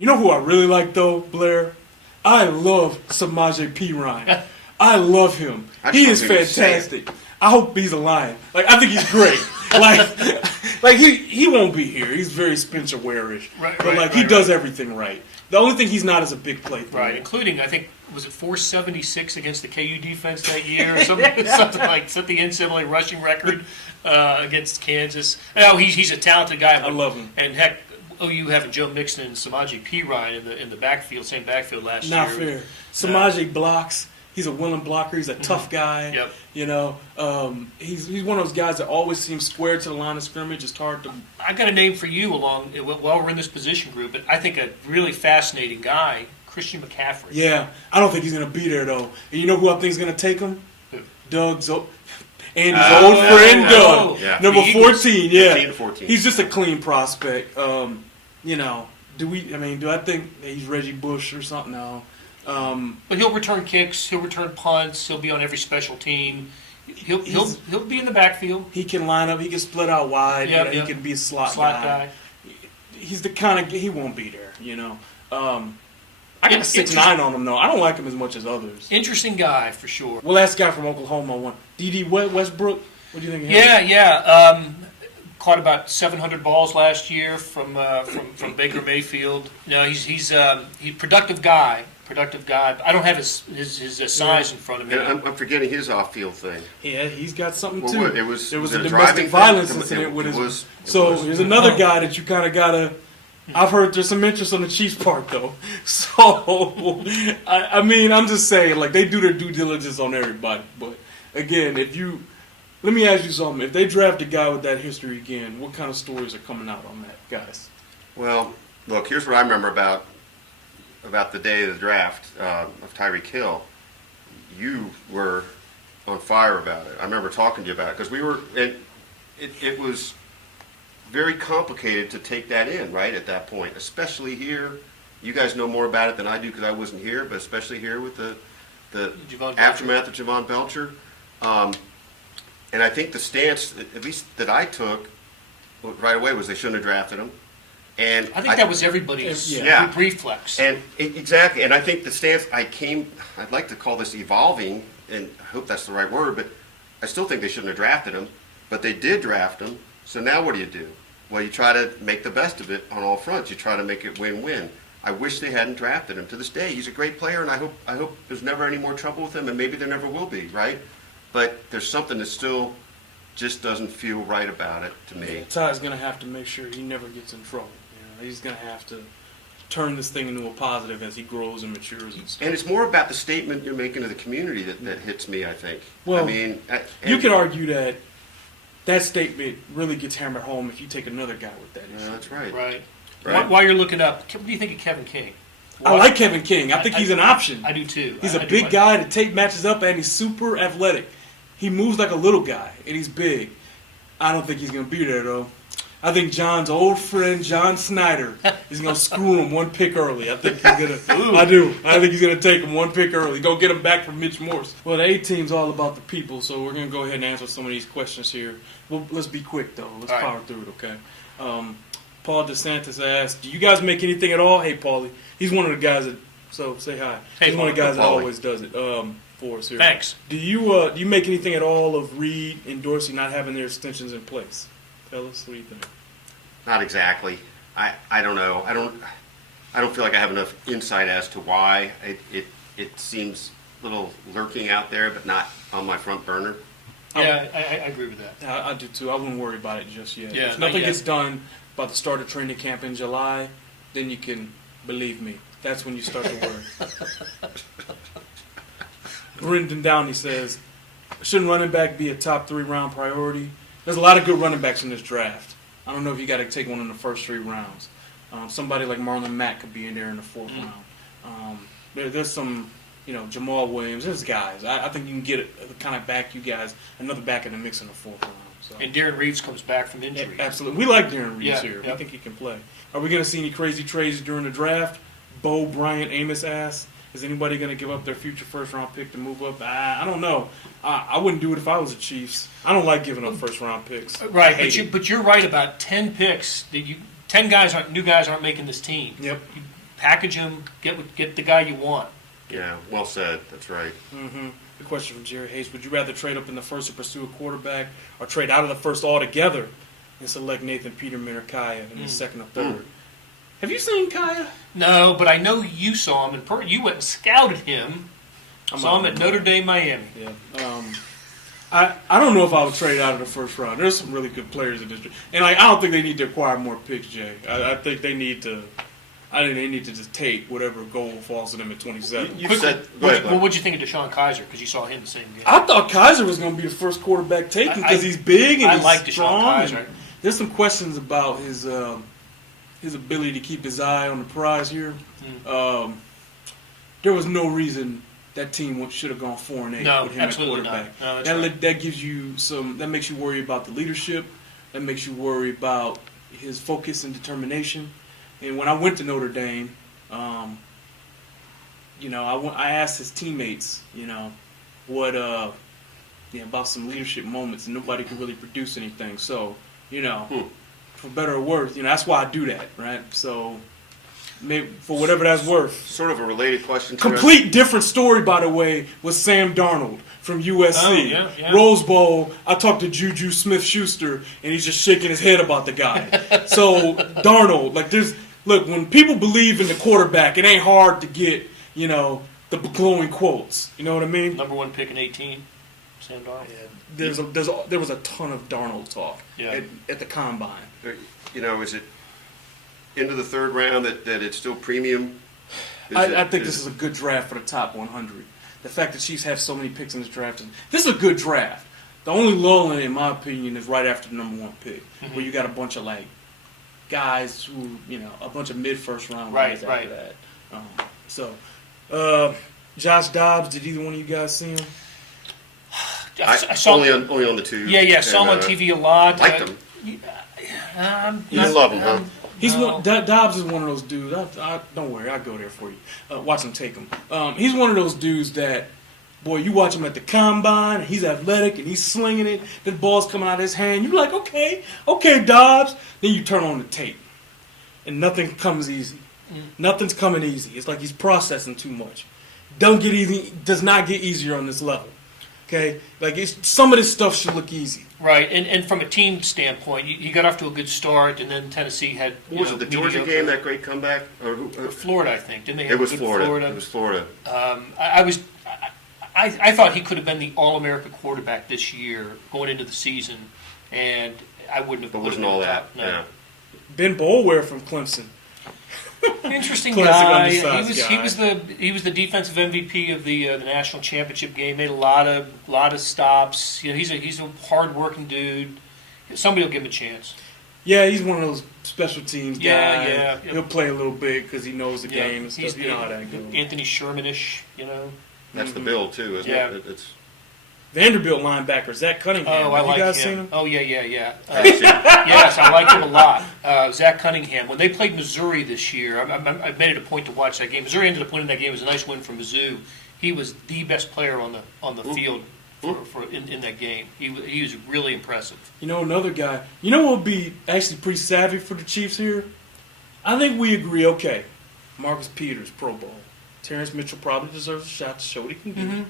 You know who I really like though, Blair? I love Samaje Perine. I love him. He is fantastic. I hope he's a Lion. Like, I think he's great. like he won't be here. He's very Spencer Ware-ish. But he does everything right. The only thing he's not is a big play thrower. Right, including, I think, was it 476 against the KU defense that year? Or something, something like, set the NCAA rushing record against Kansas. No, he's a talented guy. I love him. And heck, OU having Joe Mixon and Samaje Perine in the backfield, same backfield last year. Not fair. Samaje blocks. He's a willing blocker. He's a tough guy. Yep. You know, he's one of those guys that always seems square to the line of scrimmage. It's hard to. I got a name for you while we're in this position group, but I think a really fascinating guy, Christian McCaffrey. Yeah, I don't think he's going to be there though. And you know who I think is going to take him? Who? Andy's old friend Doug, yeah. number 14. Yeah, 15 to 14. He's just a clean prospect. You know, do I think that he's Reggie Bush or something? No. But he'll return kicks. He'll return punts. He'll be on every special team. He'll be in the backfield. He can line up. He can split out wide. Yep, He can be a slot guy. He's the kind of he won't be there. You know. I got a 6'9" on him though. I don't like him as much as others. Interesting guy for sure. Well, last guy from Oklahoma won. D.D. Westbrook. What do you think of him? Yeah. Caught about 700 balls last year from Baker Mayfield. No, he's a productive guy. I don't have his size in front of me. And I'm forgetting his off-field thing. Yeah, he's got something Well, too. it was- there was was a it a domestic driving violence thing? incident with It his. was. There's another guy that you kind of gotta. I've heard there's some interest on the Chiefs' part though. So I mean, I'm just saying, like, they do their due diligence on everybody. But again, let me ask you something. If they draft a guy with that history again, what kind of stories are coming out on that, guys? Well, look, here's what I remember about the day of the draft of Tyreek Hill. You were on fire about it. I remember talking to you about it because we were. It was very complicated to take that in right at that point, especially here. You guys know more about it than I do because I wasn't here, but especially here with the aftermath of Javon Belcher. And I think the stance, at least that I took right away, was they shouldn't have drafted him. And I think that was everybody's reflex. And exactly. And I think the stance I'd like to call this evolving, and I hope that's the right word, but I still think they shouldn't have drafted him. But they did draft him. So now what do? Well, you try to make the best of it on all fronts. You try to make it win-win. I wish they hadn't drafted him. To this day, he's a great player, and I hope there's never any more trouble with him, and maybe there never will be, right? But there's something that still just doesn't feel right about it to me. Ty's going to have to make sure he never gets in trouble. He's going to have to turn this thing into a positive as he grows and matures and stuff. And it's more about the statement you're making to the community that hits me, I think. Well, I mean, you could argue that statement really gets hammered home if you take another guy with that issue. That's right. Right. While you're looking up, what do you think of Kevin King? I like Kevin King. I think he's an option. I do too. He's a big guy to take matches up, and he's super athletic. He moves like a little guy, and he's big. I don't think he's going to be there, though. I think John's old friend, John Snyder, is going to screw him one pick early. I think he's going to. I do. I think he's going to take him one pick early. Go get him back from Mitch Morse. Well, the A-team's all about the people, so we're going to go ahead and answer some of these questions here. Well, let's be quick, though. Let's power through it, okay? Paul DeSantis asked, do you guys make anything at all? Hey, Paulie. He's one of the guys that, so say hi. Hey, he's one of the guys that always does it for us here. Thanks. Do you make anything at all of Reed and Dorsey not having their extensions in place? Fellas, what do you think? Not exactly. I don't know. I don't feel like I have enough insight as to why. It seems a little lurking out there, but not on my front burner. Yeah, I agree with that. I do too. I wouldn't worry about it just yet. Yeah, if nothing gets done by the start of training camp in July, then you can believe me. That's when you start to worry. Brendan Downey says, shouldn't running back be a top 3 round priority? There's a lot of good running backs in this draft. I don't know if you got to take one in the first 3 rounds. Somebody like Marlon Mack could be in there in the 4th round. There's some, Jamal Williams. There's guys. I think you can get the kind of back you guys, another back in the mix in the 4th round. So. And Darren Reeves comes back from injury. Yeah, absolutely. We like Darren Reeves here. We think he can play. Are we going to see any crazy trades during the draft? Bo Bryant Amos asked, is anybody going to give up their future first-round pick to move up? I don't know. I wouldn't do it if I was the Chiefs. I don't like giving up first-round picks. Right, but you're right about 10 picks. 10 new guys aren't making this team. Yep. package him, get the guy you want. Yeah, well said. That's right. Mm-hmm. The question from Jerry Hayes: would you rather trade up in the first to pursue a quarterback, or trade out of the first altogether and select Nathan Peterman or Kaya in the second or third? Have you seen Kaya? No, but I know you saw him, and you went and scouted him. Saw him at Notre Dame, Miami. Yeah. I don't know if I would trade out of the first round. There's some really good players in this, and I don't think they need to acquire more picks, Jay. I think they need to. I think they need to just take whatever goal falls to them at 27. You said. Go ahead, Well, what'd you think of Deshaun Kaiser? Because you saw him the same game. I thought Kaiser was going to be the first quarterback taken because he's big and I he's like Deshaun strong. Kaiser. There's some questions about his ability to keep his eye on the prize here. There was no reason that team should have gone 4-8 No, with him at absolutely quarterback. not. No, That gives you some. That makes you worry about the leadership. That makes you worry about his focus and determination. And when I went to Notre Dame, I asked his teammates, what about some leadership moments, and nobody could really produce anything. So, for better or worse, that's why I do that, right? So, maybe for whatever that's worth. Sort of a related question. Complete different story, by the way, was Sam Darnold from USC. Oh, yeah. Rose Bowl, I talked to Juju Smith-Schuster, and he's just shaking his head about the guy. So, Darnold, look, when people believe in the quarterback, it ain't hard to get, the glowing quotes. You know what I mean? Number 1 pick in 18, Sam Darnold. Yeah, there was a ton of Darnold talk at the combine. Is it into the third round that it's still premium? I think this is a good draft for the top 100. The fact that Chiefs have so many picks in this draft, this is a good draft. The only lull in it, in my opinion, is right after the number 1 pick, where you got a bunch of guys who, a bunch of mid-first round guys after that. Josh Dobbs, did either one of you guys see him? I saw only on the two. Yeah, saw him on TV a lot. Liked him. You love him, huh? Dobbs is one of those dudes. Don't worry, I'll go there for you. Watch him take him. He's one of those dudes that, boy, you watch him at the combine, and he's athletic, and he's slinging it. The ball's coming out of his hand. You're like, okay, Dobbs. Then you turn on the tape, and nothing comes easy. Nothing's coming easy. It's like he's processing too much. Does not get easier on this level. Okay, some of this stuff should look easy. Right, and from a team standpoint, you got off to a good start, and then Tennessee had. What was it, the Georgia game, that great comeback? Florida, I think. Didn't they have it was a good Florida. It was Florida. I thought he could have been the All-America quarterback this year going into the season, and I wouldn't have. But wasn't all that. No. Yeah. Ben Boulware from Clemson. Interesting Classic guy. undersized He was the defensive MVP of the national championship game. Made a lot of stops. He's a hard-working dude. Somebody will give him a chance. Yeah, he's one of those special teams guys. Yeah. He'll play a little bit because he knows the game and stuff. You know how that goes. Anthony Sherman-ish, That's the build too, isn't it? It's Vanderbilt linebacker Zach Cunningham. I Have like you guys him. seen him? Oh yeah. Yes, I like him a lot. Zach Cunningham. When they played Missouri this year, I made it a point to watch that game. Missouri ended up winning that game. It was a nice win for Mizzou. He was the best player on the field in that game. He was really impressive. Another guy. What would be actually pretty savvy for the Chiefs here? I think we agree. Okay, Marcus Peters, Pro Bowl. Terrence Mitchell probably deserves a shot to show what he can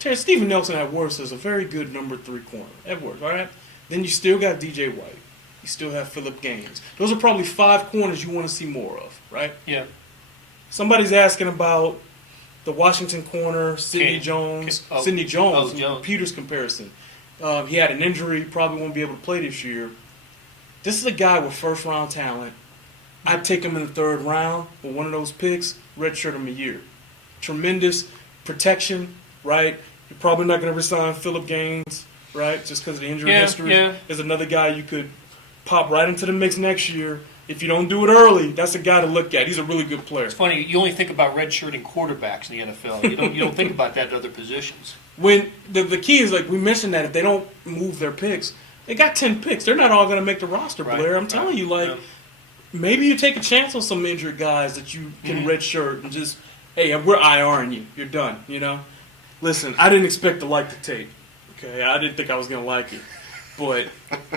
do. Steven Nelson at worst is a very good number 3 corner. At worst, all right? Then you still got DJ White. You still have Phillip Gaines. Those are probably 5 corners you want to see more of, right? Yeah. Somebody's asking about the Washington corner, Sidney Jones. Sidney Jones, Peters comparison. He had an injury, probably won't be able to play this year. This is a guy with first-round talent. I'd take him in the 3rd round with one of those picks, redshirt him a year. Tremendous protection, right? You're probably not going to resign Phillip Gaines, right? Just because of the injury history. Yeah. There's another guy you could pop right into the mix next year. If you don't do it early, that's a guy to look at. He's a really good player. It's funny, you only think about redshirting quarterbacks in the NFL. You don't think about that at other positions. When the key is, we mentioned that if they don't move their picks, they got 10 picks. They're not all going to make the roster, Right. Blair. I'm telling you, maybe you take a chance on some injured guys that you can redshirt and just, hey, we're IRing you. You're done, Listen, I didn't expect to like the tape. Okay, I didn't think I was going to like it. But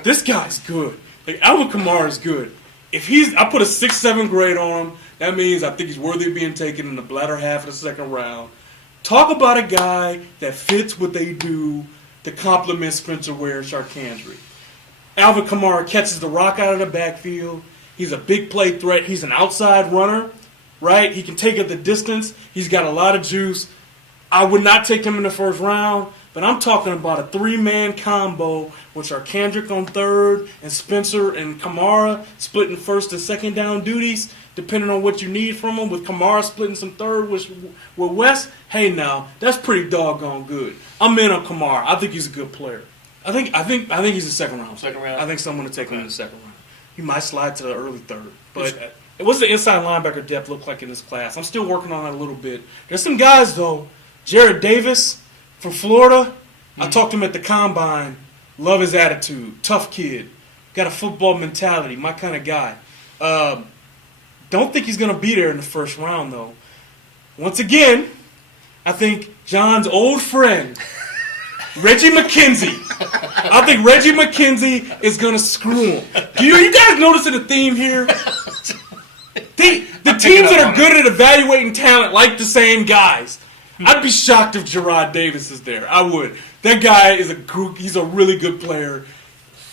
this guy's good. Alvin Kamara is good. I put a 6-7 grade on him. That means I think he's worthy of being taken in the latter half of the second round. Talk about a guy that fits what they do to complement Spencer Ware and Sharkandry. Alvin Kamara catches the rock out of the backfield. He's a big play threat. He's an outside runner, right? He can take it the distance. He's got a lot of juice. I would not take him in the first round, but I'm talking about a 3-man combo with Sharkandrick on third and Spencer and Kamara splitting first and second down duties, depending on what you need from them. With Kamara splitting some third with Wes, hey now, that's pretty doggone good. I'm in on Kamara. I think he's a good player. I think he's a second round. Second round. I think someone to take him in the second round. He might slide to the early third. But what's the inside linebacker depth look like in this class? I'm still working on that a little bit. There's some guys though. Jared Davis from Florida. I talked to him at the combine. Love his attitude. Tough kid. Got a football mentality. My kind of guy. Don't think he's going to be there in the first round, though. Once again, I think John's old friend, Reggie McKenzie. I think Reggie McKenzie is going to screw him. Do you guys notice a theme here? The teams that are good at evaluating talent like the same guys. I'd be shocked if Gerard Davis is there. I would. That guy he's a really good player.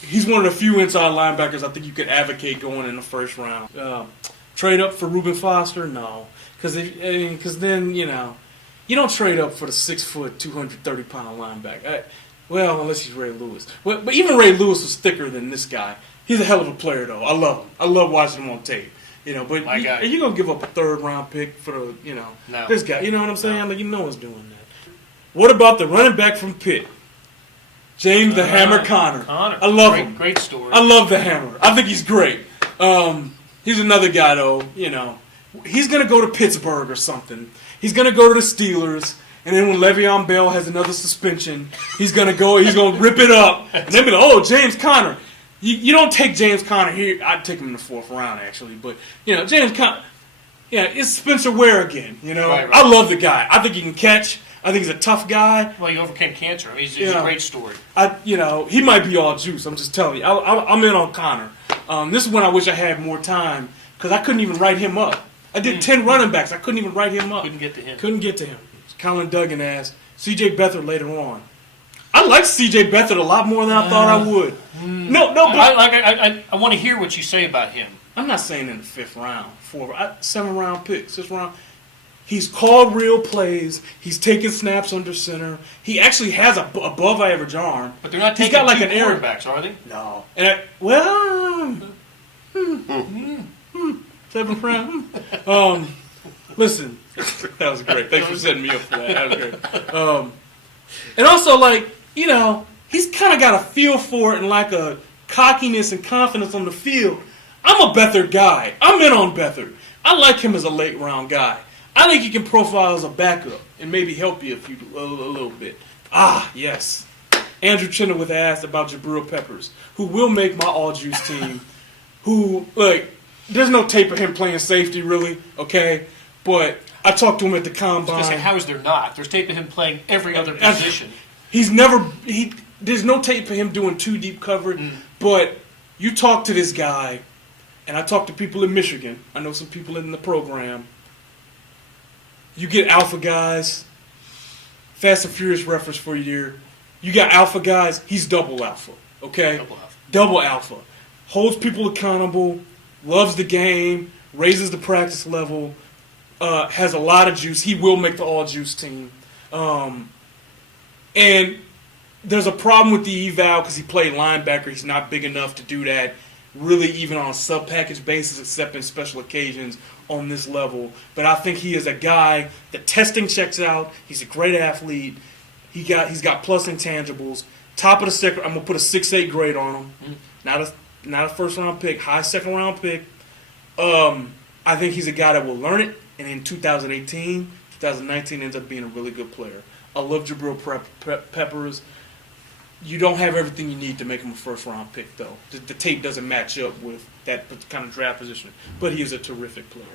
He's one of the few inside linebackers I think you could advocate going in the first round. Trade up for Reuben Foster? No. Because then, you don't trade up for the 6', 230-pound linebacker. Well, unless he's Ray Lewis. But even Ray Lewis was thicker than this guy. He's a hell of a player, though. I love him. I love watching him on tape. But are you going to give up a third-round pick for No. this guy? You know what I'm saying? No. Like, no one's doing that. What about the running back from Pitt? James the Hammer Connor. I love him. Great story. I love the Hammer. I think he's great. He's another guy, though, He's going to go to Pittsburgh or something. He's going to go to the Steelers. And then when Le'Veon Bell has another suspension, he's going to rip it up. And they'll be like, oh, James Conner. You don't take James Conner here. I'd take him in the fourth round, actually. But, James Conner, it's Spencer Ware again, Right. I love the guy. I think he can catch. I think he's a tough guy. Well, he overcame cancer. I mean, he's a great story. He might be all juice. I'm just telling you. I'm in on Connor. This is when I wish I had more time because I couldn't even write him up. I did 10 running backs. I couldn't even write him up. Couldn't get to him. Colin Duggan asked. C.J. Beathard later on. I like C.J. Beathard a lot more than I thought I would. No, but I want to hear what you say about him. I'm not saying in the 5th round, 7th-round pick, 6th round. He's called real plays. He's taking snaps under center. He actually has a above-average arm. But they're not taking got like two an quarterbacks, are they? No. And 7th round. Listen, that was great. Thanks for setting me up for that. That was great. And also, he's kind of got a feel for it and like a cockiness and confidence on the field. I'm a Beathard guy. I'm in on Beathard. I like him as a late round guy. I think he can profile as a backup and maybe help you a little bit. Yes. Andrew Chenoweth asked about Jabril Peppers, who will make my all-juice team, there's no tape of him playing safety, really, okay? But I talked to him at the combine. How is there not? There's tape of him playing every other position. There's no tape of him doing too deep coverage, but you talk to this guy, and I talk to people in Michigan. I know some people in the program. You get alpha guys. Fast and Furious reference for you here. You got alpha guys. He's double alpha, okay? Double alpha. Holds people accountable. Loves the game. Raises the practice level. Has a lot of juice. He will make the all-juice team. And there's a problem with the eval because he played linebacker. He's not big enough to do that really even on a sub-package basis except in special occasions on this level. But I think he is a guy, the testing checks out. He's a great athlete. He's got plus intangibles. Top of the second, I'm going to put a 6.8 grade on him. Not a first-round pick, high second-round pick. I think he's a guy that will learn it. And in 2018, 2019 ends up being a really good player. I love Jabril Peppers. You don't have everything you need to make him a first-round pick, though. The tape doesn't match up with that kind of draft position. But he is a terrific player.